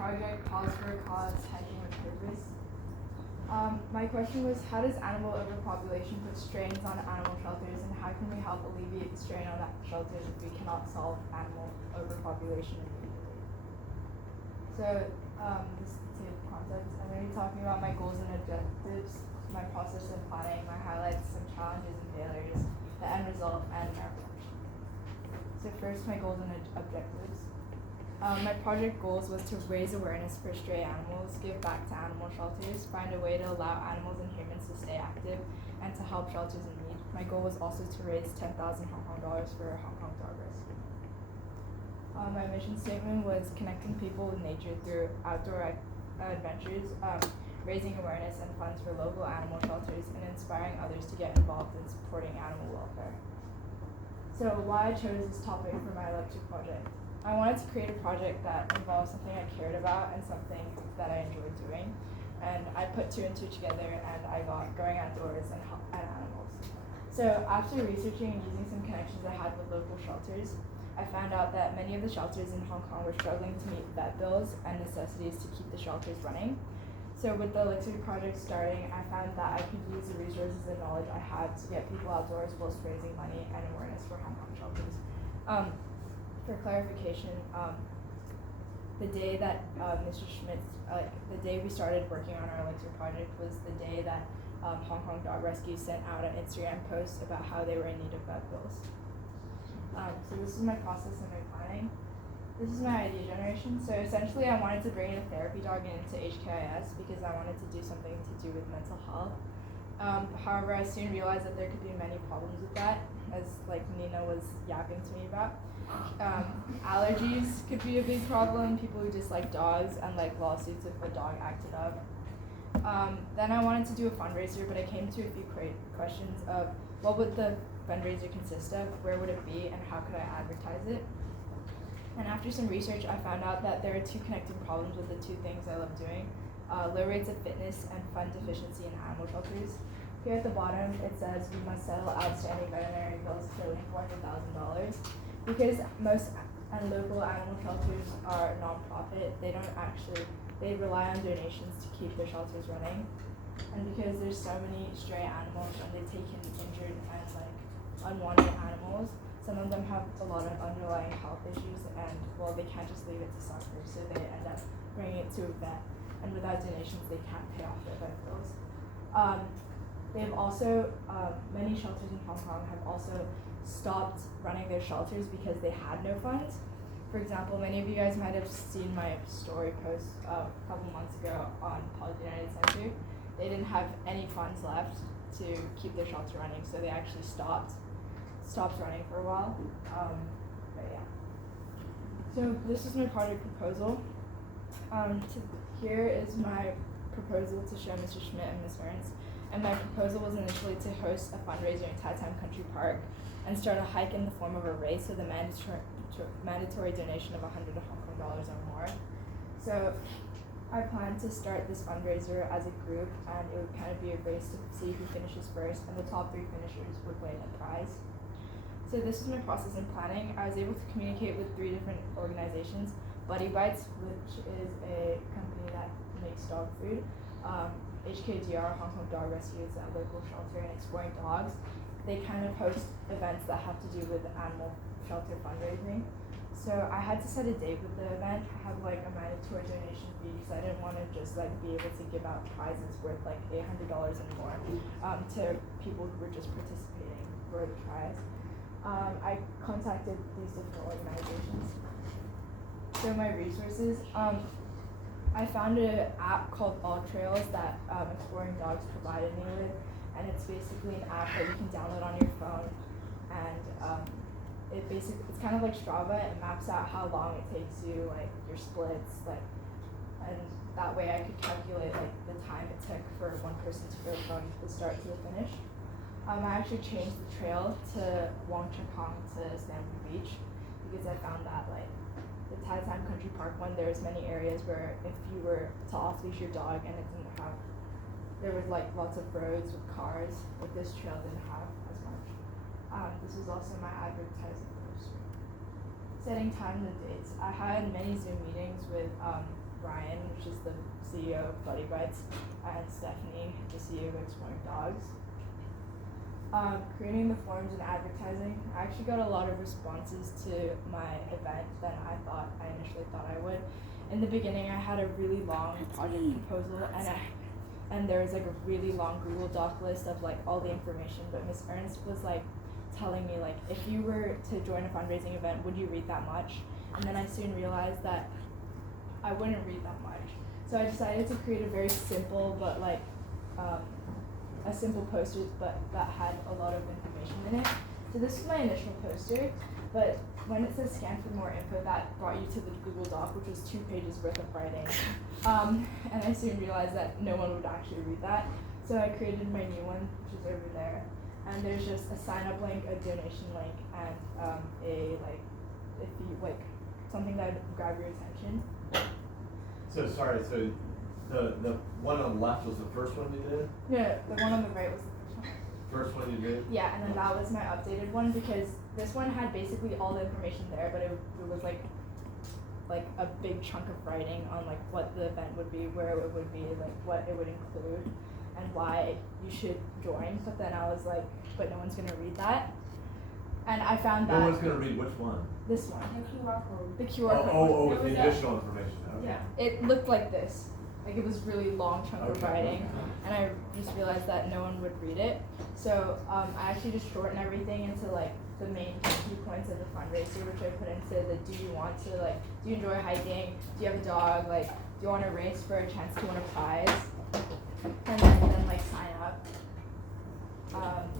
project, Cause for a Cause, Hiking with Purpose. My question was, how does animal overpopulation put strains on animal shelters, and how can we help alleviate the strain on that shelters if we cannot solve animal overpopulation immediately? So, this is the concept. I'm going to be talking about my goals and objectives, my process and planning, my highlights, some challenges and failures, the end result, and our reflection. So first, my goals and objectives. My project goals was to raise awareness for stray animals, give back to animal shelters, find a way to allow animals and humans to stay active, and to help shelters in need. My goal was also to raise 10,000 Hong Kong dollars for Hong Kong dog rescue. My mission statement was connecting people with nature through outdoor adventures, raising awareness and funds for local animal shelters, and inspiring others to get involved in supporting animal welfare. So why I chose this topic for my lecture project. I wanted to create a project that involved something I cared about and something that I enjoyed doing. And I put two and two together, and I got going outdoors and animals. So after researching and using some connections I had with local shelters, I found out that many of the shelters in Hong Kong were struggling to meet vet bills and necessities to keep the shelters running. So with the Elixir project starting, I found that I could use the resources and knowledge I had to get people outdoors whilst raising money and awareness for Hong Kong shelters. For clarification, the day that Mr. Schmidt's, the day we started working on our Elixir project was the day that Hong Kong Dog Rescue sent out an Instagram post about how they were in need of vet bills. So this is my process and my planning. This is my idea generation. So essentially I wanted to bring in a therapy dog into HKIS because I wanted to do something to do with mental health. However, I soon realized that there could be many problems with that, as like Nina was yapping to me about. Allergies could be a big problem, people who dislike dogs, and like lawsuits if a dog acted up. Then I wanted to do a fundraiser, but I came to a few questions of what would the fundraiser consist of, where would it be, and how could I advertise it? And after some research, I found out that there are two connecting problems with the two things I love doing, low rates of fitness and fund deficiency in animal shelters. Here at the bottom, it says we must settle outstanding veterinary bills totaling $400,000. Because most local animal shelters are non-profit, they rely on donations to keep their shelters running. And because there's so many stray animals and they take in injured and like unwanted animals, some of them have a lot of underlying health issues, and well, they can't just leave it to suffer, so they end up bringing it to a vet, and without donations they can't pay off their vet bills. They've also, many shelters in Hong Kong have also stopped running their shelters because they had no funds. For example, many of you guys might have seen my story post a couple months ago on Poly United Center. They didn't have any funds left to keep their shelter running, so they actually stopped running for a while. But yeah. So this is my project proposal. Here is my proposal to show Mr. Schmidt and Ms. Ernst. And my proposal was initially to host a fundraiser in Tai Tam Country Park and start a hike in the form of a race with a mandatory donation of $100 Hong Kong dollars or more. So I plan to start this fundraiser as a group, and it would kind of be a race to see who finishes first, and the top 3 finishers would win a prize. So this is my process in planning. I was able to communicate with 3 different organizations. Buddy Bites, which is a company that makes dog food. HKDR, Hong Kong Dog Rescue, is a local shelter, and Exploring Dogs. They kind of host events that have to do with animal shelter fundraising. So I had to set a date with the event. I have like a mandatory donation fee because I didn't want to just like be able to give out prizes worth like $800 and more to people who were just participating for the prize. I contacted these different organizations. So my resources, I found an app called All Trails that Exploring Dogs provided me with, and it's basically an app that you can download on your phone, and it's kind of like Strava. It maps out how long it takes you, like your splits, like, and that way I could calculate like the time it took for one person to go from the start to the finish. I actually changed the trail to Wong Chuk Hong to Stanford Beach because I found that like the Tai Tam Country Park one, there was many areas where if you were to off-leash your dog and it didn't have, there was like lots of roads with cars, but this trail didn't have as much. This is also my advertising poster. Setting time and dates. I had many Zoom meetings with Ryan, which is the CEO of Buddy Bites, and Stephanie, the CEO of Exploring Dogs. Creating the forms and advertising, I actually got a lot of responses to my event than I initially thought I would. In the beginning, I had a really long project proposal, and there was like a really long Google Doc list of like all the information. But Miss Ernst was like telling me like, if you were to join a fundraising event, would you read that much? And then I soon realized that I wouldn't read that much. So I decided to create a very simple but like a simple poster, but that had a lot of information in it. So this is my initial poster, but when it says scan for more info, that brought you to the Google Doc, which was 2 pages worth of writing. And I soon realized that no one would actually read that. So I created my new one, which is over there. And there's just a sign up link, a donation link, and a like, if you like, something that would grab your attention. So sorry, so the one on the left was the first one you did? No, the one on the right was the first one. First one you did? Yeah, and then that was my updated one because this one had basically all the information there, but it was like a big chunk of writing on like what the event would be, where it would be, like what it would include, and why you should join. But then I was like, but no one's gonna read that. And I found that. No one's gonna read which one? This one. The QR code. The QR code. Oh, with the additional information. Okay. Yeah. It looked like this. Like it was really long chunk of writing, and I just realized that no one would read it. So I actually just shortened everything into like the main key points of the fundraiser, which I put into the do you enjoy hiking? Do you have a dog? Like, do you want to race for a chance to win a prize? And then like sign up.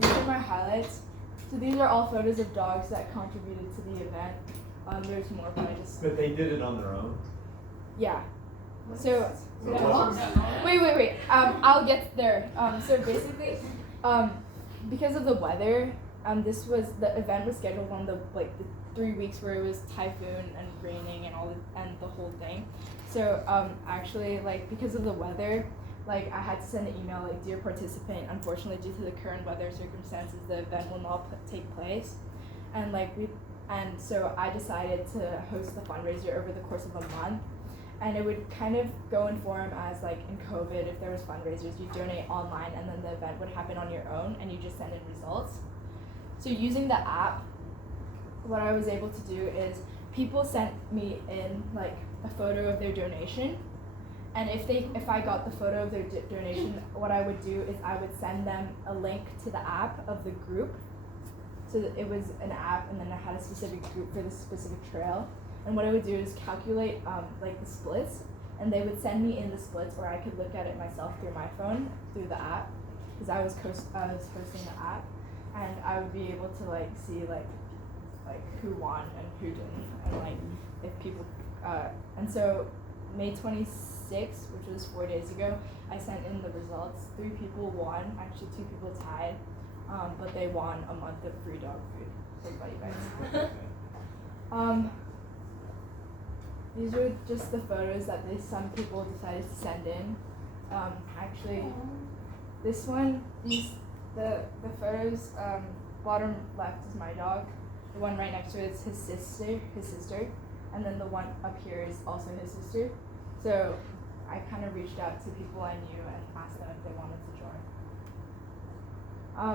These are my highlights. So these are all photos of dogs that contributed to the event. There's more, but I just. But they did it on their own? Yeah. So. Yeah. Wait. I'll get there. So basically, because of the weather, the event was scheduled on the 3 weeks where it was typhoon and raining and the whole thing. So actually, like because of the weather, like I had to send an email like, dear participant, unfortunately due to the current weather circumstances, the event will not take place, and so I decided to host the fundraiser over the course of a month. And it would kind of go in form as like in COVID, if there was fundraisers, you donate online and then the event would happen on your own and you just send in results. So using the app, what I was able to do is people sent me in like a photo of their donation. And if I got the photo of their donation, what I would do is I would send them a link to the app of the group. So that it was an app and then it had a specific group for the specific trail. And what I would do is calculate like the splits, and they would send me in the splits, or I could look at it myself through my phone, through the app, because I was hosting the app, and I would be able to like see like who won and who didn't, and like if people, and so May 26th, which was 4 days ago, I sent in the results. 3 people won, actually 2 people tied, but they won a month of free dog food from Buddy Bites. These are just the photos that some people decided to send in. Actually, this one, the photos, bottom left is my dog. The one right next to it is his sister, and then the one up here is also his sister. So I kind of reached out to people I knew and asked them if they wanted to join.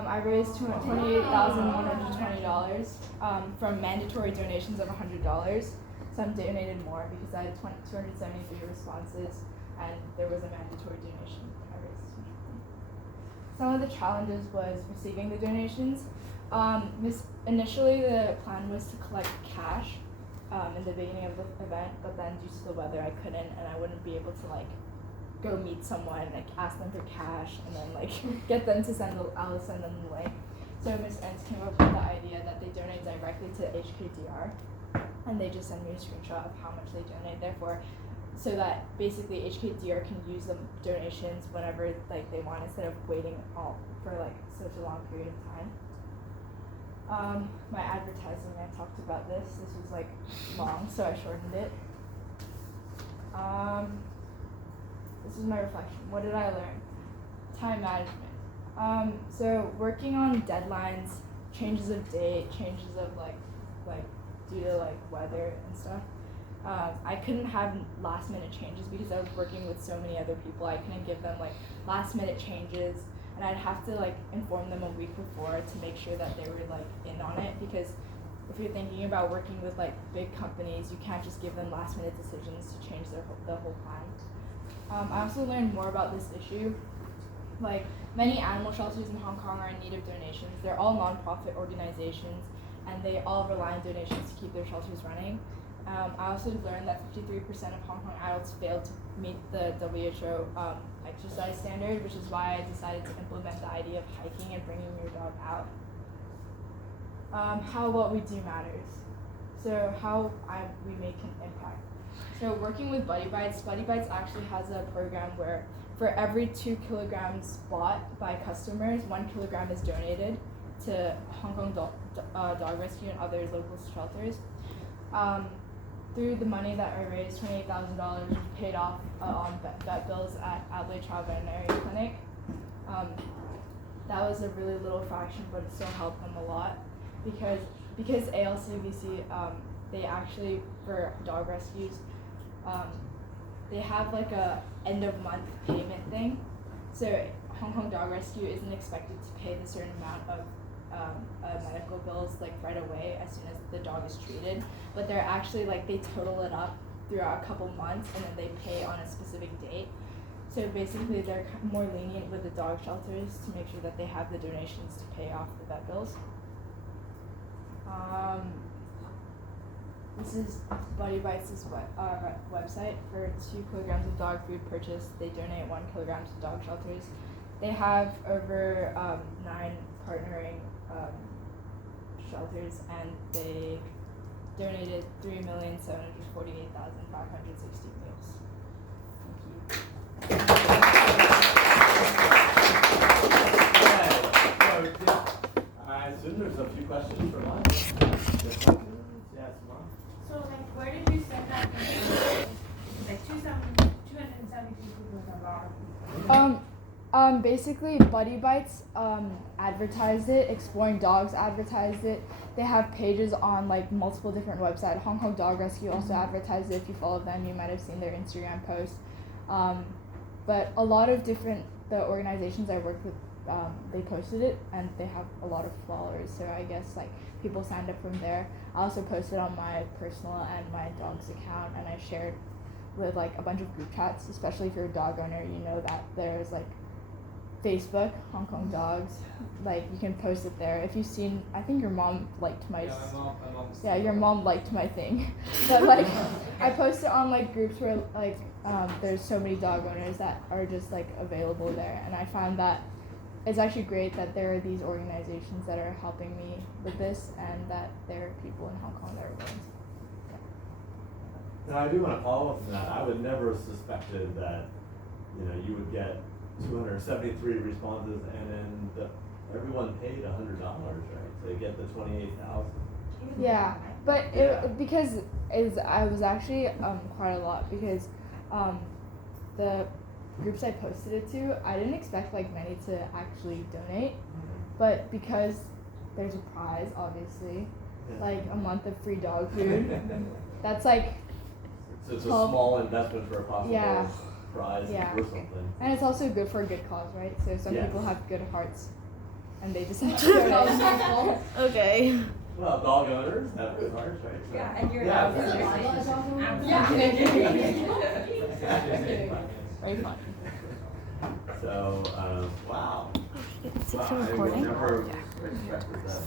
I raised $28,120 from mandatory donations of $100. Some donated more because I had 273 responses and there was a mandatory donation. I raised $220. Some of the challenges was receiving the donations. Initially the plan was to collect cash in the beginning of the event, but then due to the weather I couldn't, and I wouldn't be able to like go meet someone, like ask them for cash and then like get them to I'll send them the link. So Ms. Ernst came up with the idea that they donate directly to HKDR. And they just send me a screenshot of how much they donate, therefore, so that basically HKDR can use the donations whenever like they want instead of waiting for like such a long period of time. My advertising, I talked about this. This was like long, so I shortened it. This is my reflection. What did I learn? Time management. So working on deadlines, changes of date, changes of like due to like weather and stuff. I couldn't have last minute changes because I was working with so many other people. I couldn't give them like last minute changes, and I'd have to like inform them a week before to make sure that they were like in on it, because if you're thinking about working with like big companies, you can't just give them last minute decisions to change the whole plan. I also learned more about this issue. Like, many animal shelters in Hong Kong are in need of donations. They're all non-profit organizations, and they all rely on donations to keep their shelters running. I also learned that 53% of Hong Kong adults failed to meet the WHO exercise standard, which is why I decided to implement the idea of hiking and bringing your dog out. How what we do matters. So we make an impact. So working with Buddy Bites actually has a program where for every 2 kilograms bought by customers, 1 kilogram is donated to Hong Kong Dog Rescue and other local shelters. Through the money that I raised, $28,000, we paid off on vet bills at Adelaide Child Veterinary Clinic. That was a really little fraction, but it still helped them a lot because ALCVC, they actually, for dog rescues, they have like a end of month payment thing. So Hong Kong Dog Rescue isn't expected to pay the certain amount of medical bills like right away as soon as the dog is treated, but they're actually like they total it up throughout a couple months and then they pay on a specific date. So basically they're more lenient with the dog shelters to make sure that they have the donations to pay off the vet bills. This is Buddy Bites' website. For 2 kilograms of dog food purchased, they donate 1 kilogram to dog shelters. They have over 9 partnering shelters, and they donated 3,748,560 meals. Thank you. I assume there's a few questions for Mom. Yes, Mom. So, like, where did you send that? Like, 270 people was a lot of people. Basically, Buddy Bites advertised it. Exploring Dogs advertised it. They have pages on like multiple different websites. Hong Kong Dog Rescue also advertised it. If you follow them, you might have seen their Instagram post. But a lot of the organizations I worked with, they posted it, and they have a lot of followers. So I guess like people signed up from there. I also posted on my personal and my dog's account, and I shared with like a bunch of group chats. Especially if you're a dog owner, you know that there's like Facebook, Hong Kong Dogs, like you can post it there. If you've seen, I think your mom liked my your mom liked my thing. But like I posted on like groups where like there's so many dog owners that are just like available there, and I found that it's actually great that there are these organizations that are helping me with this, and that there are people in Hong Kong that are willing to. Now I do want to follow up on that. I would never have suspected that, you would get 273 responses, and then everyone paid $100, right? To get the 28,000. Yeah, but because I was actually quite a lot, because the groups I posted it to, I didn't expect like many to actually donate, but because there's a prize, obviously, like a month of free dog food, that's like. So it's a small investment for a possible prize or something. And it's also good for a good cause, right? So some people have good hearts, and they decide to donate. Okay. Well, dog owners have good hearts, right? So, Yeah, and you're Very fun. So, wow. You can see Wow, the I would recording. never expected that.